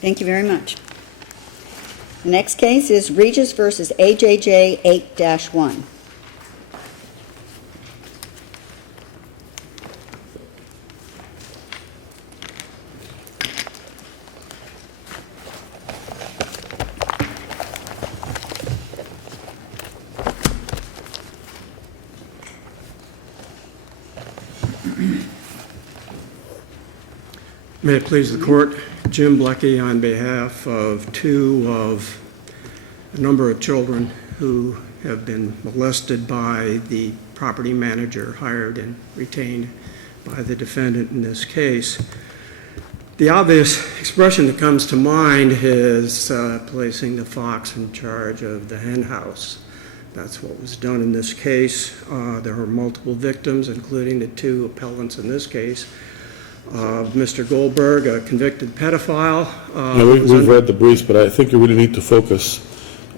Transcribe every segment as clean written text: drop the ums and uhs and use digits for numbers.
Thank you very much. The next case is Regis versus AJJ 8-1. May it please the court, Jim Blecky on behalf of a number of children who have been molested by the property manager hired and retained by the defendant in this case. The obvious expression that comes to mind is placing the fox in charge of the hen house. That's what was done in this case. There were multiple victims, including the two appellants in this case. Mr. Goldberg, a convicted pedophile. We've read the briefs, but I think you really need to focus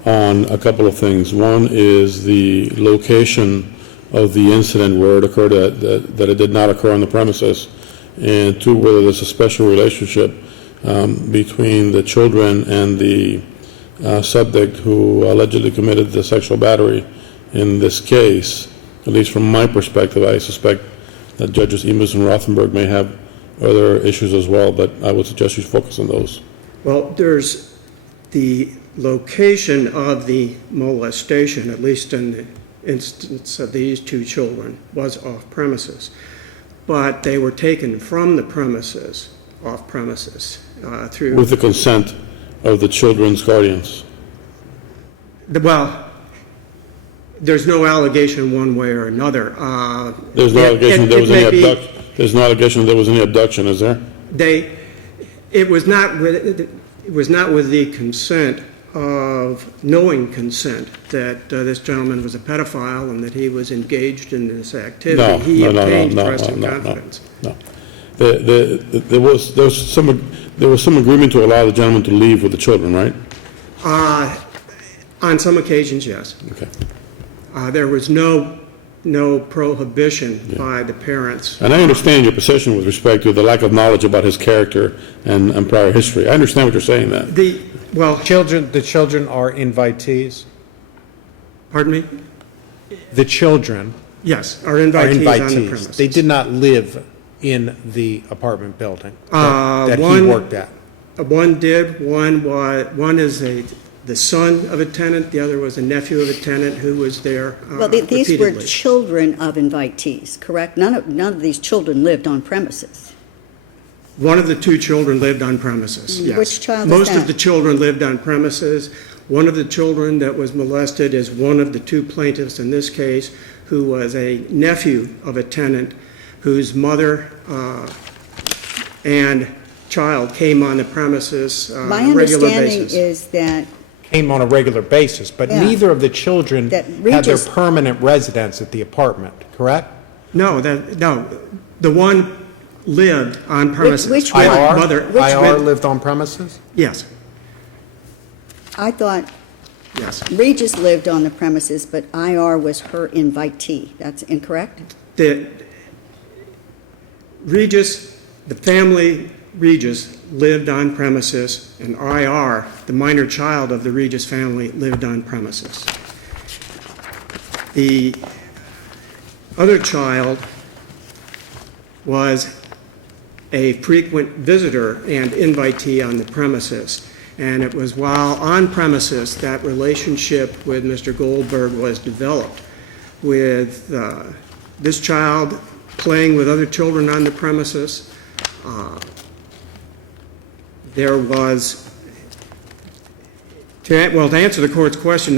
on a couple of things. One is the location of the incident where it occurred, that it did not occur on the premises, and two, whether there's a special relationship between the children and the subject who allegedly committed the sexual battery in this case. At least from my perspective, I suspect that Judges Emus and Rothenberg may have other issues as well, but I would suggest you focus on those. Well, there's the location of the molestation, at least in the instance of these two children, was off premises. But they were taken from the premises, off premises, through... With the consent of the children's guardians. Well, there's no allegation one way or another. There's no allegation there was any abduction. There's no allegation there was any abduction, is there? It was not with the consent of knowing consent that this gentleman was a pedophile and that he was engaged in this activity. He obtained trust and confidence. No. There was some agreement to allow the gentleman to leave with the children, right? On some occasions, yes. Okay. There was no prohibition by the parents. And I understand your position with respect to the lack of knowledge about his character and prior history. I understand what you're saying there. The children are invitees. Pardon me? The children Yes, are invitees on the premises. They did not live in the apartment building that he worked at. One did. One is the son of a tenant. The other was a nephew of a tenant who was there Well, these were repeatedly. children of invitees, correct? None of these children lived on premises. One of the two children lived on premises, yes. Which child is Most that? of the children lived on premises. One of the children that was molested is one of the two plaintiffs in this case, who was a nephew of a tenant whose mother and child came on the premises on a regular basis. My understanding is that Came on a regular basis, but Yeah. neither of the children That had their Regis- permanent residence at the apartment, correct? No, the one lived on premises. which one? IR? Mother, IR lived on premises? Yes, I thought yes. Regis lived on the premises, but IR was her invitee. That's incorrect? The family Regis lived on premises, and IR, the minor child of the Regis family, lived on premises. The other child was a frequent visitor and invitee on the premises, and it was while on premises that relationship with Mr. Goldberg was developed, with this child playing with other children on the premises. There was, to answer the court's question,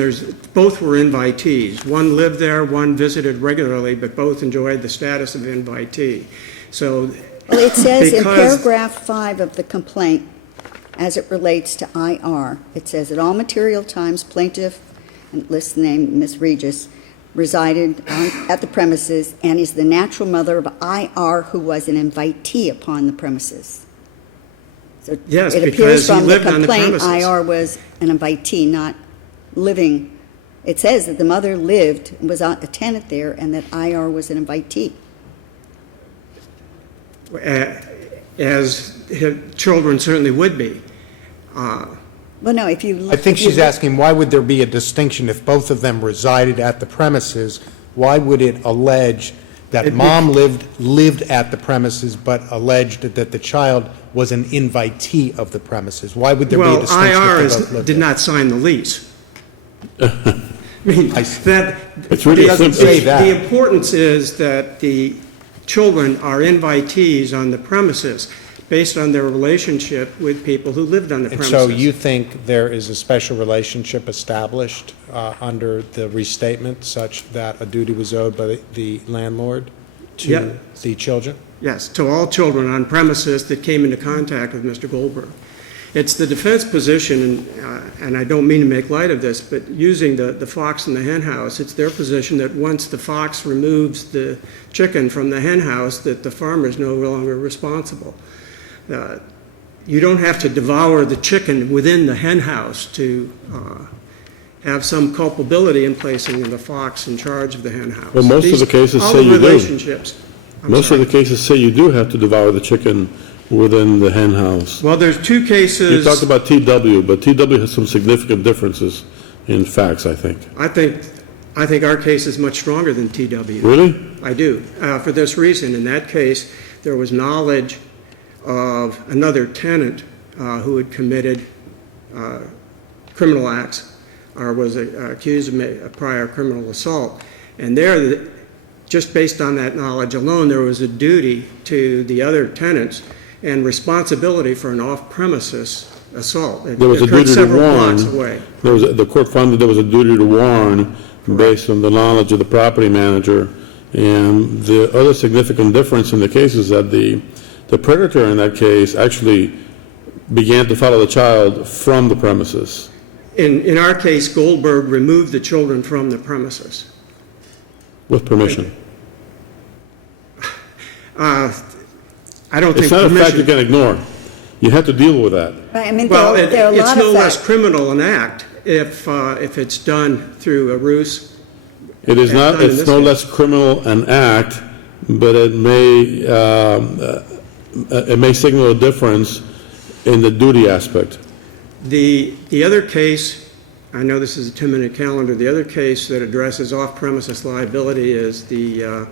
both were invitees. One lived there, one visited regularly, but both enjoyed the status of invitee. So, Well, it says in because- paragraph 5 of the complaint, as it relates to IR, it says, at all material times, plaintiff, and list the name, Ms. Regis, resided at the premises and is the natural mother of IR, who was an invitee upon the premises. So Yes, it because appears he from the lived on the complaint, premises. IR was an invitee, not living. It says that the mother lived, was a tenant there, and that IR was an invitee. as children certainly would be. Well, no, if you. I think if you she's look- asking, why would there be a distinction if both of them resided at the premises? Why would it allege that mom lived at the premises, but alleged that the child was an invitee of the premises? Why would there be a Well, distinction if IR they both lived did there? not sign the lease. I mean, that. It's really It doesn't simple. say that. The importance is that the children are invitees on the premises based on their relationship with people who lived on the And premises. so you think there is a special relationship established under the restatement such that a duty was owed by the landlord Yeah. to the children? Yes, to all children on premises that came into contact with Mr. Goldberg. It's the defense position, and I don't mean to make light of this, but using the fox in the hen house, it's their position that once the fox removes the chicken from the hen house, that the farmer is no longer responsible. You don't have to devour the chicken within the hen house to have some culpability in placing the fox in charge of the hen house. Well, most of the cases all say the you do. relationships. I'm Most sorry. of the cases say you do have to devour the chicken within the hen house. Well, there's two You cases. talked about TW, but TW has some significant differences in facts, I think. I think our case is much stronger than TW. Really? I do, for this reason. In that case, there was knowledge of another tenant who had committed criminal acts or was accused of a prior criminal assault. And there, just based on that knowledge alone, there was a duty to the other tenants and responsibility for an off-premises assault. It There was a occurred duty to several warn. blocks away. The court found that there was a duty to warn based on the knowledge of the property manager. And the other significant difference in the case is that the predator in that case actually began to follow the child from the premises. In our case, Goldberg removed the children from the premises. With permission. I don't think It's not a fact you permission. can ignore. You have to deal with that. Right, I mean, Well, there are a it's lot no of less facts. criminal an act if it's done through a ruse. It is And not, done in it's this no case. less criminal an act, but it may signal a difference in the duty aspect. The other case, I know this is a 2-minute calendar, the other case that addresses off-premises liability is the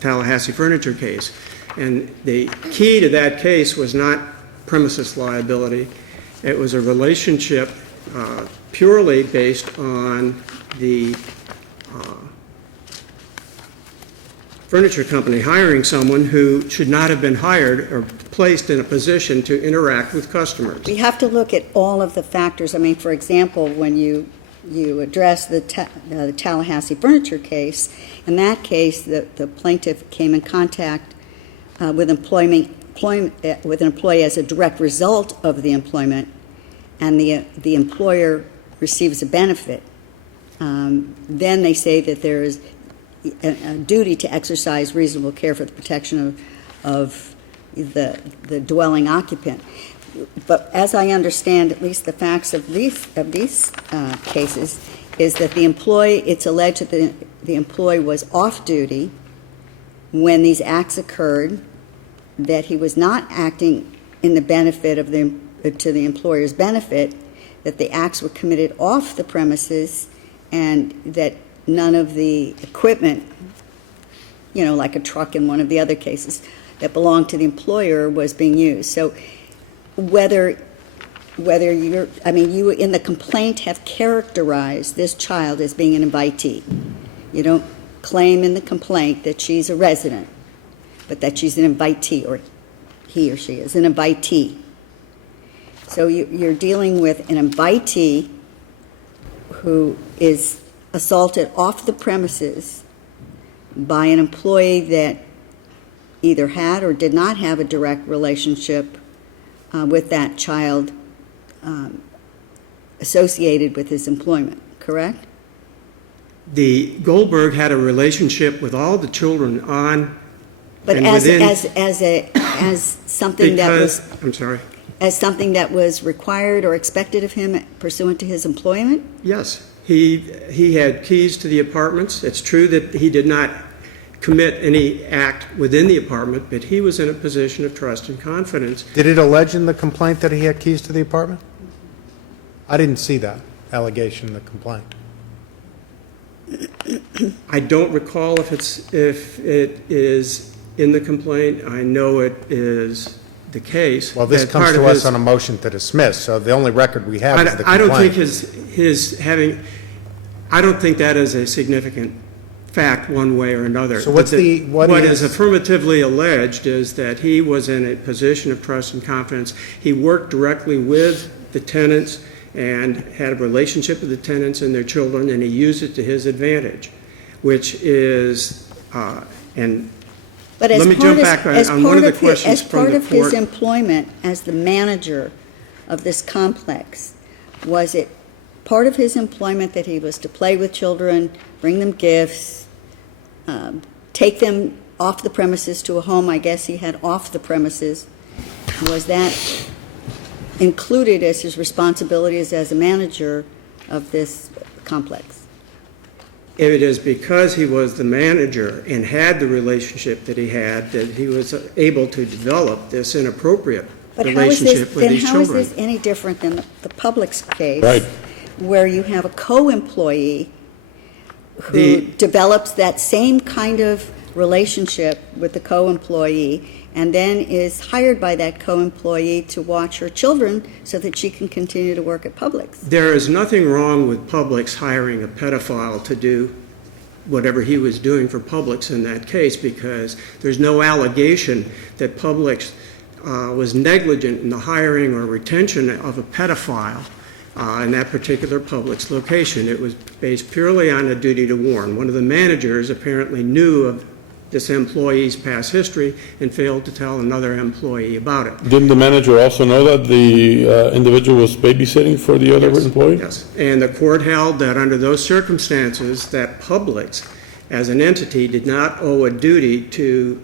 Tallahassee furniture case. And the key to that case was not premises liability. It was a relationship purely based on the furniture company hiring someone who should not have been hired or placed in a position to interact with customers. We have to look at all of the factors. I mean, for example, when you address the Tallahassee furniture case, in that case, the plaintiff came in contact with with an employee as a direct result of the employment, and the employer receives a benefit. Then they say that there is a duty to exercise reasonable care for the protection of the dwelling occupant. But as I understand, at least the facts of these cases, is that it's alleged that the employee was off duty when these acts occurred, that he was not acting in the benefit of to the employer's benefit, that the acts were committed off the premises, and that none of the equipment, like a truck in one of the other cases, that belonged to the employer was being used. So whether you in the complaint have characterized this child as being an invitee. You don't claim in the complaint that she's a resident, but that she's an invitee, or he or she is an invitee. So you're dealing with an invitee who is assaulted off the premises by an employee that either had or did not have a direct relationship with that child associated with his employment, correct? The Goldberg had a relationship with all the children on But and as within, something that was I'm sorry, as something that was required or expected of him pursuant to his employment? yes. He had keys to the apartments. It's true that he did not commit any act within the apartment, but he was in a position of trust and confidence. Did it allege in the complaint that he had keys to the apartment? I didn't see that allegation in the complaint. I don't recall if it is in the complaint. I know it is the case. Well, this that comes part to of us his- on a motion to dismiss, so the only record we have is the complaint. I don't think I don't think that is a significant fact one way or another. So what is affirmatively alleged is that he was in a position of trust and confidence. He worked directly with the tenants and had a relationship with the tenants and their children, and he used it to his advantage, which is, and But let me jump back on one of the questions from the As part of his court. employment as the manager of this complex, was it part of his employment that he was to play with children, bring them gifts, take them off the premises to a home I guess he had off the premises? Was that included as his responsibilities as a manager of this complex? It is because he was the manager and had the relationship that he had that he was able to develop this inappropriate relationship with these Then how is children. this any different than the Publix case? Right. Where you have a co-employee who The- develops that same kind of relationship with the co-employee and then is hired by that co-employee to watch her children so that she can continue to work at Publix. There is nothing wrong with Publix hiring a pedophile to do whatever he was doing for Publix in that case, because there's no allegation that Publix was negligent in the hiring or retention of a pedophile in that particular Publix location. It was based purely on a duty to warn. One of the managers apparently knew of this employee's past history and failed to tell another employee about it. Didn't the manager also know that the individual was babysitting for the other employee? Yes, and the court held that under those circumstances, that Publix, as an entity, did not owe a duty to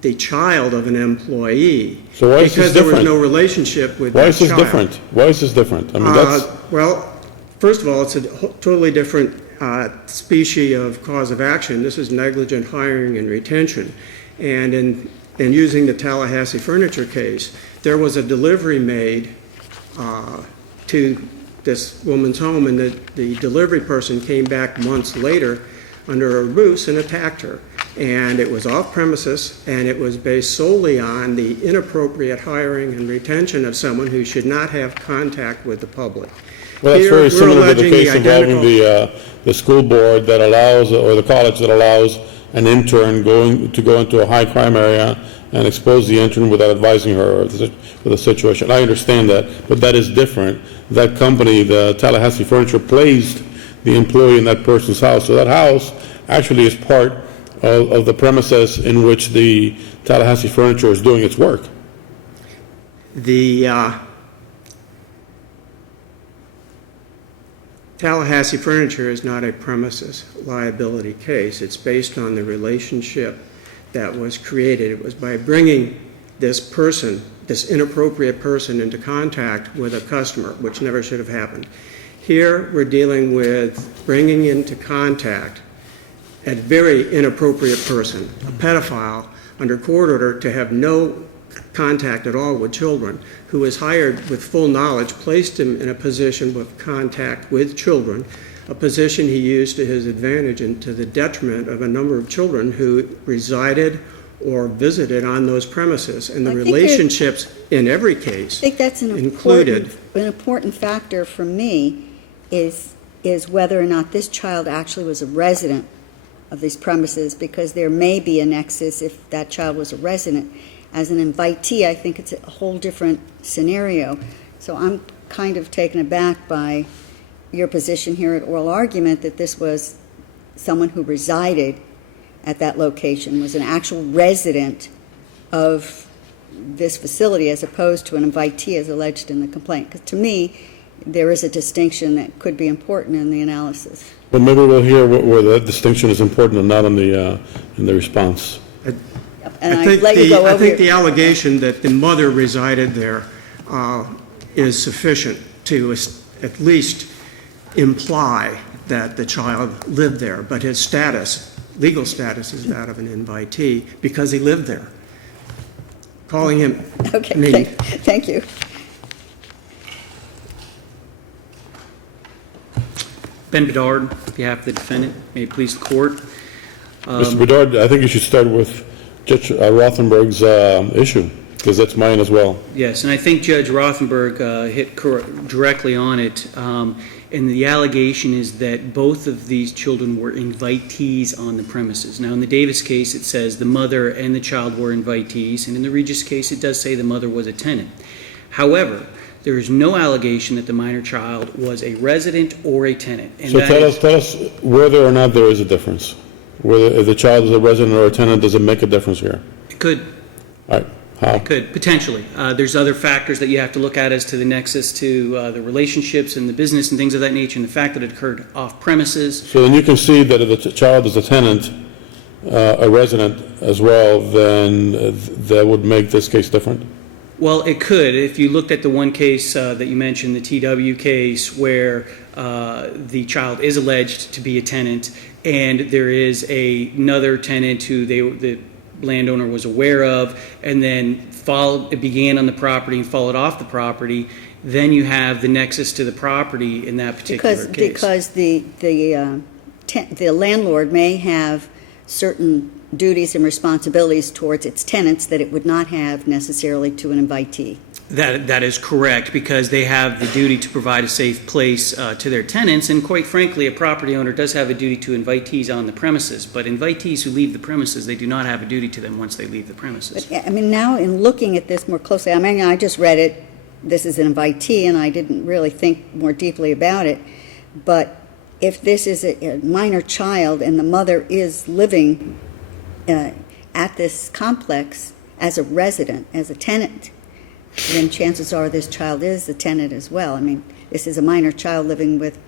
the child of an employee. So why is this because there was different? no relationship with Why that is this child. different? Why is this different? I mean, that's, Well, first of all, it's a totally different species of cause of action. This is negligent hiring and retention. And in using the Tallahassee furniture case, there was a delivery made to this woman's home, and the delivery person came back months later under a ruse and attacked her. And it was off premises, and it was based solely on the inappropriate hiring and retention of someone who should not have contact with the public. well, that's Here, very we're similar to the alleging case involving identical- the school board that allows, or the college that allows an intern to go into a high crime area and expose the intern without advising her of the situation. I understand that, but that is different. That company, the Tallahassee Furniture, placed the employee in that person's house. So that house actually is part of the premises in which the Tallahassee Furniture is doing its work. The Tallahassee furniture is not a premises liability case. It's based on the relationship that was created. It was by bringing this person, this inappropriate person, into contact with a customer, which never should have happened. Here, we're dealing with bringing into contact a very inappropriate person, a pedophile, under court order to have no contact at all with children, who was hired with full knowledge, placed him in a position with contact with children, a position he used to his advantage and to the detriment of a number of children who resided or visited on those premises. And the I think there- relationships in every case I think that's included. an important factor for me is whether or not this child actually was a resident of these premises, because there may be a nexus if that child was a resident. As an invitee, I think it's a whole different scenario. So I'm kind of taken aback by your position here at oral argument that this was someone who resided at that location, was an actual resident of this facility as opposed to an invitee as alleged in the complaint. Because to me, there is a distinction that could be important in the analysis. But maybe we'll hear where that distinction is important and not in the response. And I think let you go I over think the your- allegation that the mother resided there is sufficient to at least imply that the child lived there, but his status, legal status, is that of an invitee because he lived there. Calling him, Okay, I mean, thank you. Ben Bedard, on behalf of the defendant. May it please the court. Mr. Bedard, I think you should start with Judge Rothenberg's issue, because that's mine as well. Yes, and I think Judge Rothenberg hit directly on it. And the allegation is that both of these children were invitees on the premises. Now, in the Davis case, it says the mother and the child were invitees, and in the Regis case, it does say the mother was a tenant. However, there is no allegation that the minor child was a resident or a tenant. And So tell us whether or not there is a difference. Whether if the child is a resident or a tenant, does it make a difference here? It could. All right. How? It could, potentially. There's other factors that you have to look at as to the nexus to the relationships and the business and things of that nature, and the fact that it occurred off premises. So then you can see that if the child is a tenant, a resident as well, then that would make this case different? Well, it could. If you looked at the one case that you mentioned, the TW case, where the child is alleged to be a tenant, and there is another tenant who the landowner was aware of, and then it began on the property and followed off the property, then you have the nexus to the property in that particular case. Because the landlord may have certain duties and responsibilities towards its tenants that it would not have necessarily to an invitee. That is correct, because they have the duty to provide a safe place to their tenants, and quite frankly, a property owner does have a duty to invitees on the premises, but invitees who leave the premises, they do not have a duty to them once they leave the premises. But, I mean, now in looking at this more closely, I mean, I just read it, this is an invitee, and I didn't really think more deeply about it, but if this is a minor child and the mother is living at this complex as a resident, as a tenant, then chances are this child is a tenant as well. I mean, this is a minor child living with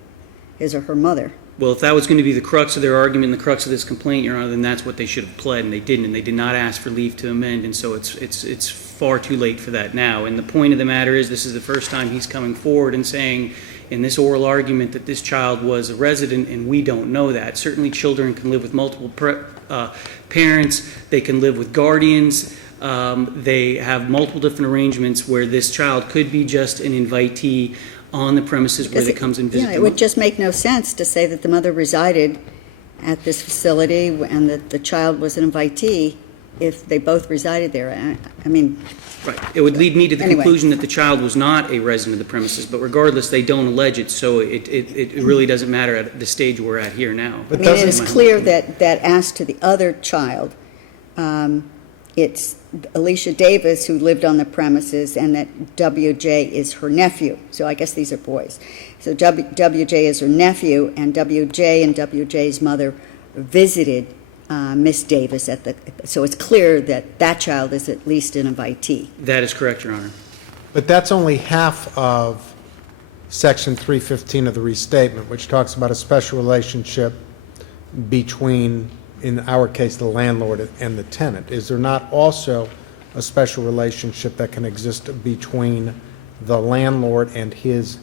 his or her mother. Well, if that was going to be the crux of their argument, the crux of this complaint, Your Honor, then that's what they should have pled, and they didn't, and they did not ask for leave to amend, and so it's far too late for that now. And the point of the matter is, this is the first time he's coming forward and saying in this oral argument that this child was a resident, and we don't know that. Certainly children can live with multiple parents, they can live with guardians, they have multiple different arrangements where this child could be just an invitee on the premises where they comes and visit. Yeah, it would just make no sense to say that the mother resided at this facility and that the child was an invitee if they both resided there. I mean... Right. It would lead me to the Anyway. conclusion that the child was not a resident of the premises, but regardless, they don't allege it, so it really doesn't matter at the stage we're at here now. I mean, it is clear that as to the other child, it's Alicia Davis who lived on the premises and that WJ is her nephew. So I guess these are boys. So WJ is her nephew, and WJ and WJ's mother visited Miss Davis so it's clear that that child is at least an invitee. That is correct, Your Honor. But that's only half of Section 315 of the Restatement, which talks about a special relationship between, in our case, the landlord and the tenant. Is there not also a special relationship that can exist between the landlord and his,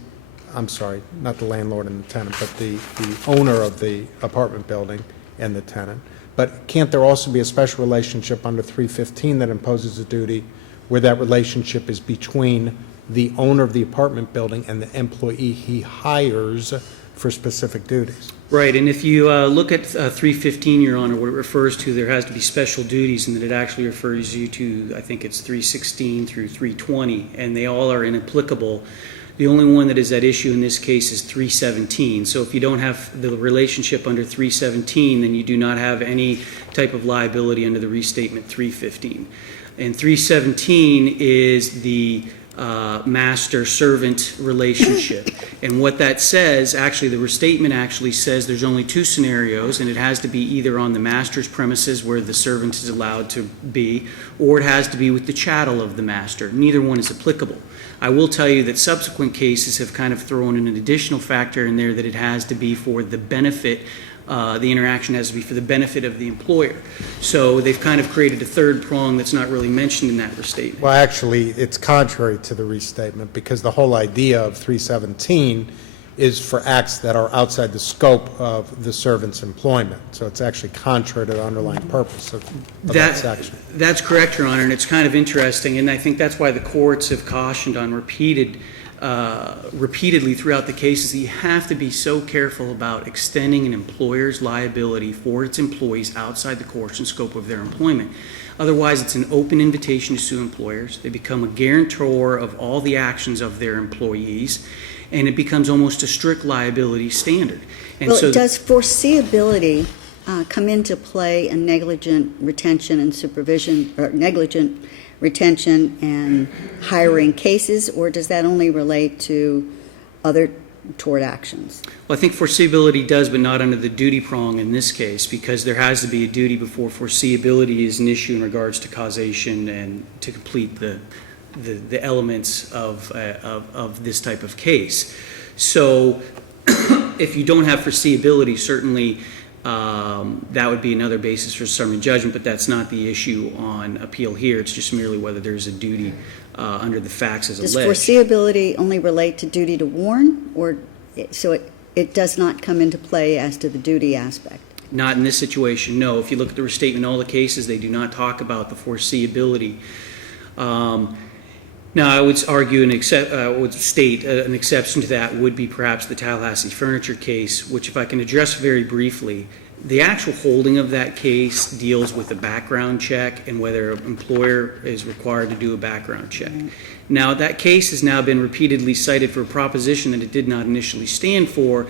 I'm sorry, not the landlord and the tenant, but the owner of the apartment building and the tenant? But can't there also be a special relationship under 315 that imposes a duty where that relationship is between the owner of the apartment building and the employee he hires for specific duties? Right, and if you look at 315, Your Honor, what it refers to, there has to be special duties, and that it actually refers you to, I think it's 316 through 320, and they all are inapplicable. The only one that is at issue in this case is 317. So if you don't have the relationship under 317, then you do not have any type of liability under the Restatement 315. And 317 is the master-servant relationship. And what that says, actually, the restatement actually says there's only two scenarios, and it has to be either on the master's premises where the servant is allowed to be, or it has to be with the chattel of the master. Neither one is applicable. I will tell you that subsequent cases have kind of thrown in an additional factor in there that it has to be for the benefit, the interaction has to be for the benefit of the employer. So they've kind of created a third prong that's not really mentioned in that restatement. Well, actually, it's contrary to the Restatement, because the whole idea of 317 is for acts that are outside the scope of the servant's employment. So it's actually contrary to the underlying purpose of that section. That's correct, Your Honor, and it's kind of interesting, and I think that's why the courts have cautioned on repeated repeatedly throughout the cases that you have to be so careful about extending an employer's liability for its employees outside the course and scope of their employment. Otherwise, it's an open invitation to sue employers. They become a guarantor of all the actions of their employees, and it becomes almost a strict liability standard. And Well, so does foreseeability come into play in negligent retention and supervision, or negligent retention and hiring cases, or does that only relate to other tort actions? Well, I think foreseeability does, but not under the duty prong in this case, because there has to be a duty before foreseeability is an issue in regards to causation and to complete the elements of this type of case. So if you don't have foreseeability, certainly that would be another basis for summary judgment, but that's not the issue on appeal here. It's just merely whether there's a duty under the facts as Does alleged. foreseeability only relate to duty to warn, or so it does not come into play as to the duty aspect? Not in this situation, no. If you look at the restatement, all the cases, they do not talk about the foreseeability. Now, I would argue would state an exception to that would be perhaps the Tallahassee furniture case, which if I can address very briefly, the actual holding of that case deals with a background check and whether an employer is required to do a background check. Now, that case has now been repeatedly cited for a proposition that it did not initially stand for,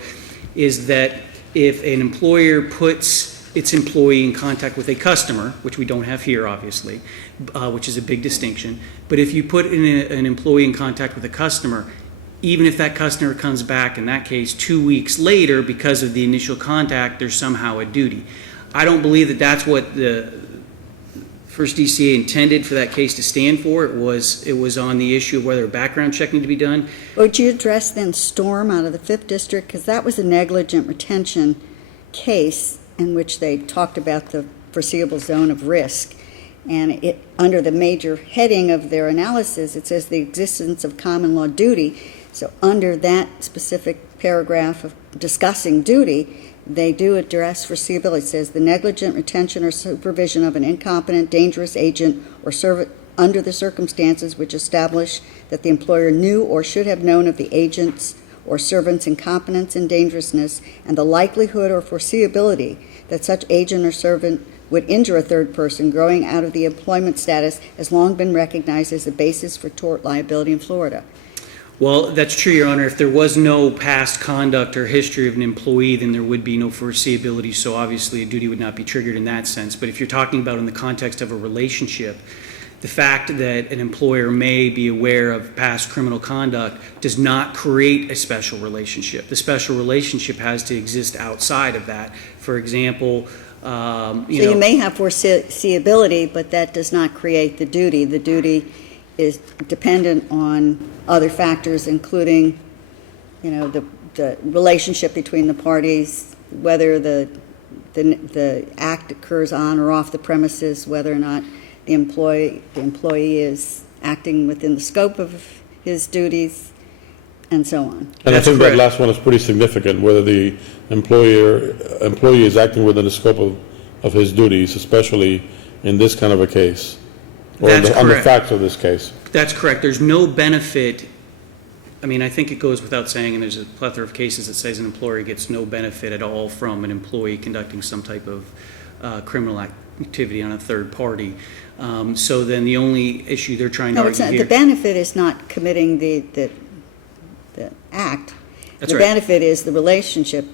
is that if an employer puts its employee in contact with a customer, which we don't have here, obviously, which is a big distinction, but if you put an employee in contact with a customer, even if that customer comes back, in that case, 2 weeks later, because of the initial contact, there's somehow a duty. I don't believe that that's what the first DCA intended for that case to stand for. It was on the issue of whether a background check needed to be done. Would you address then Storm out of the 5th District? Because that was a negligent retention case in which they talked about the foreseeable zone of risk. And it, under the major heading of their analysis, it says the existence of common law duty. So under that specific paragraph of discussing duty, they do address foreseeability. It says the negligent retention or supervision of an incompetent, dangerous agent or servant under the circumstances which establish that the employer knew or should have known of the agent's or servant's incompetence and dangerousness, and the likelihood or foreseeability that such agent or servant would injure a third person growing out of the employment status has long been recognized as the basis for tort liability in Florida. Well, that's true, Your Honor. If there was no past conduct or history of an employee, then there would be no foreseeability, so obviously a duty would not be triggered in that sense. But if you're talking about in the context of a relationship, the fact that an employer may be aware of past criminal conduct does not create a special relationship. The special relationship has to exist outside of that. For example, You may have foreseeability, but that does not create the duty. The duty is dependent on other factors, including, the relationship between the parties, whether the act occurs on or off the premises, whether or not the employee is acting within the scope of his duties, and so on. And I think correct. that last one is pretty significant, whether the employee is acting within the scope of his duties, especially in this kind of a case, or That's on the correct. facts of this case. That's correct. There's no benefit. I mean, I think it goes without saying, and there's a plethora of cases that says an employer gets no benefit at all from an employee conducting some type of criminal activity on a third party. So then the only issue they're trying to No, argue it's not, here. the benefit is not committing the act. That's The right. benefit is the relationship,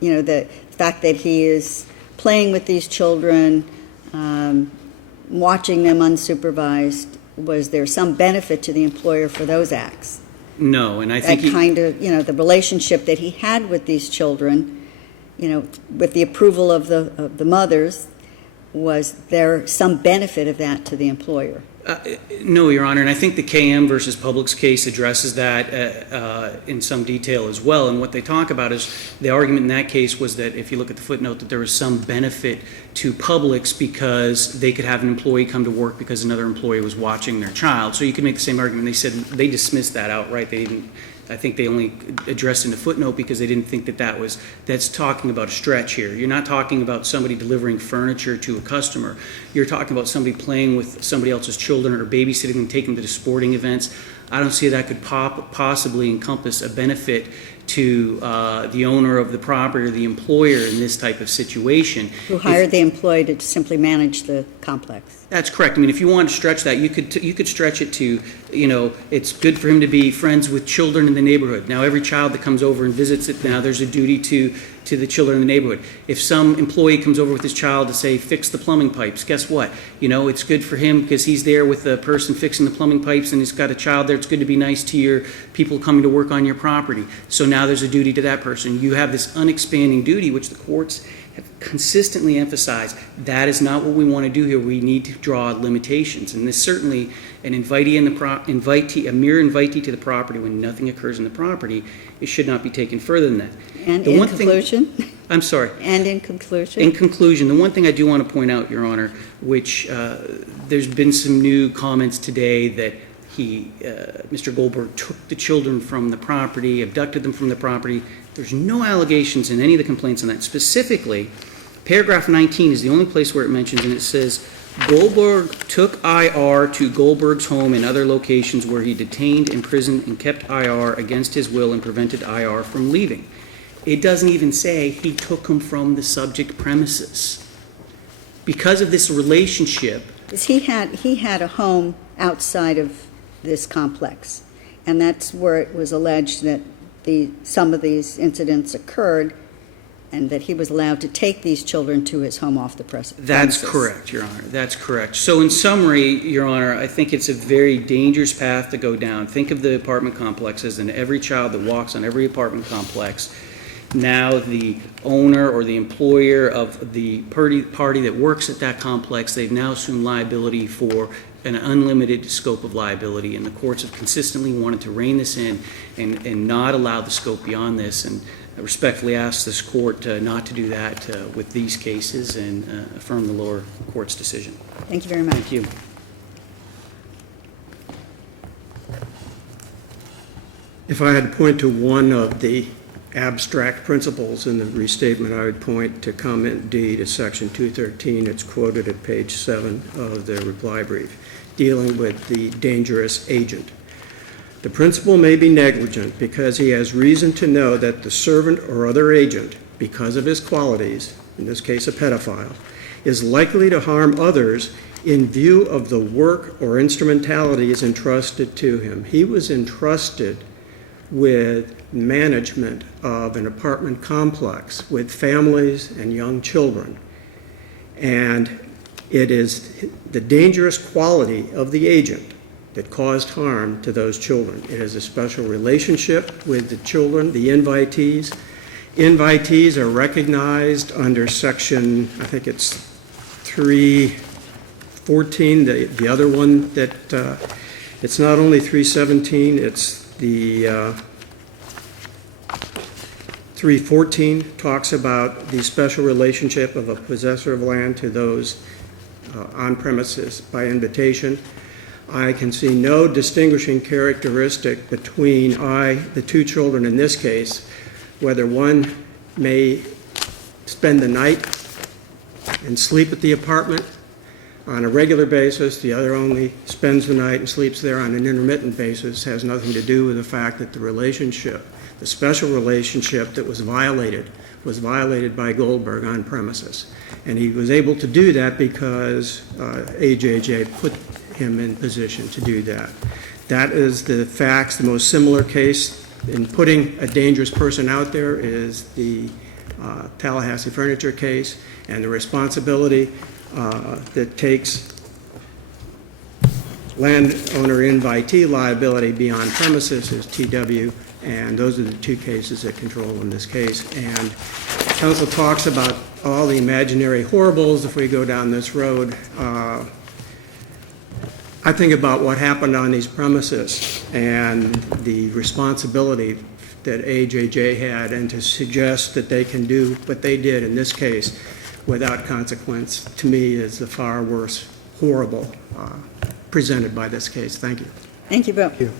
the fact that he is playing with these children, watching them unsupervised. Was there some benefit to the employer for those acts? No, and I think That kind of, the relationship that he had with these children, with the approval of the mothers, was there some benefit of that to the employer? No, Your Honor, and I think the KM versus Publix case addresses that in some detail as well. And what they talk about is the argument in that case was that if you look at the footnote, that there was some benefit to Publix because they could have an employee come to work because another employee was watching their child. So you could make the same argument. They said they dismissed that outright. They didn't. I think they only addressed in a footnote because they didn't think that's talking about a stretch here. You're not talking about somebody delivering furniture to a customer. You're talking about somebody playing with somebody else's children or babysitting them, taking them to sporting events. I don't see that could possibly encompass a benefit to the owner of the property or the employer in this type of situation. Who hired the employee to simply manage the complex. That's correct. I mean, if you want to stretch that, you could stretch it to, it's good for him to be friends with children in the neighborhood. Now, every child that comes over and visits it, now there's a duty to the children in the neighborhood. If some employee comes over with his child to say, fix the plumbing pipes, guess what? It's good for him because he's there with the person fixing the plumbing pipes and he's got a child there. It's good to be nice to your people coming to work on your property. So now there's a duty to that person. You have this unexpanding duty, which the courts have consistently emphasized. That is not what we want to do here. We need to draw limitations. And there's certainly an a mere invitee to the property when nothing occurs in the property, it should not be taken further than that. And in conclusion? I'm sorry. And in conclusion? In conclusion, the one thing I do want to point out, Your Honor, which there's been some new comments today that Mr. Goldberg took the children from the property, abducted them from the property. There's no allegations in any of the complaints on that. Specifically, paragraph 19 is the only place where it mentions, and it says, Goldberg took IR to Goldberg's home and other locations where he detained, imprisoned, and kept IR against his will and prevented IR from leaving. It doesn't even say he took him from the subject premises. Because of this relationship. He had a home outside of this complex, and that's where it was alleged that some of these incidents occurred, and that he was allowed to take these children to his home off the premises. That's correct, Your Honor. That's correct. So in summary, Your Honor, I think it's a very dangerous path to go down. Think of the apartment complexes and every child that walks on every apartment complex. Now the owner or the employer of the party that works at that complex, they've now assumed liability for an unlimited scope of liability, and the courts have consistently wanted to rein this in and not allow the scope beyond this. And I respectfully ask this court not to do that with these cases and affirm the lower court's decision. Thank you very much. Thank you. If I had to point to one of the abstract principles in the restatement, I would point to comment D to section 213. It's quoted at page 7 of the reply brief, dealing with the dangerous agent. The principal may be negligent because he has reason to know that the servant or other agent, because of his qualities, in this case a pedophile, is likely to harm others in view of the work or instrumentalities entrusted to him. He was entrusted with management of an apartment complex with families and young children. And it is the dangerous quality of the agent that caused harm to those children. It is a special relationship with the children, the invitees. Invitees are recognized under section, I think it's 314, the other one that, it's not only 317, it's the 314 talks about the special relationship of a possessor of land to those on premises by invitation. I can see no distinguishing characteristic between the two children in this case, whether one may spend the night and sleep at the apartment on a regular basis, the other only spends the night and sleeps there on an intermittent basis, has nothing to do with the fact that the relationship, the special relationship that was violated by Goldberg on premises. And he was able to do that because AJJ put him in position to do that. That is the facts. The most similar case in putting a dangerous person out there is the Tallahassee furniture case, and the responsibility that takes landowner invitee liability beyond premises is TW, and those are the two cases that control in this case. And counsel talks about all the imaginary horribles if we go down this road. I think about what happened on these premises and the responsibility that AJJ had, and to suggest that they can do what they did in this case without consequence, to me, is the far worse horrible presented by this case. Thank you. Thank you, Bill. Thank you.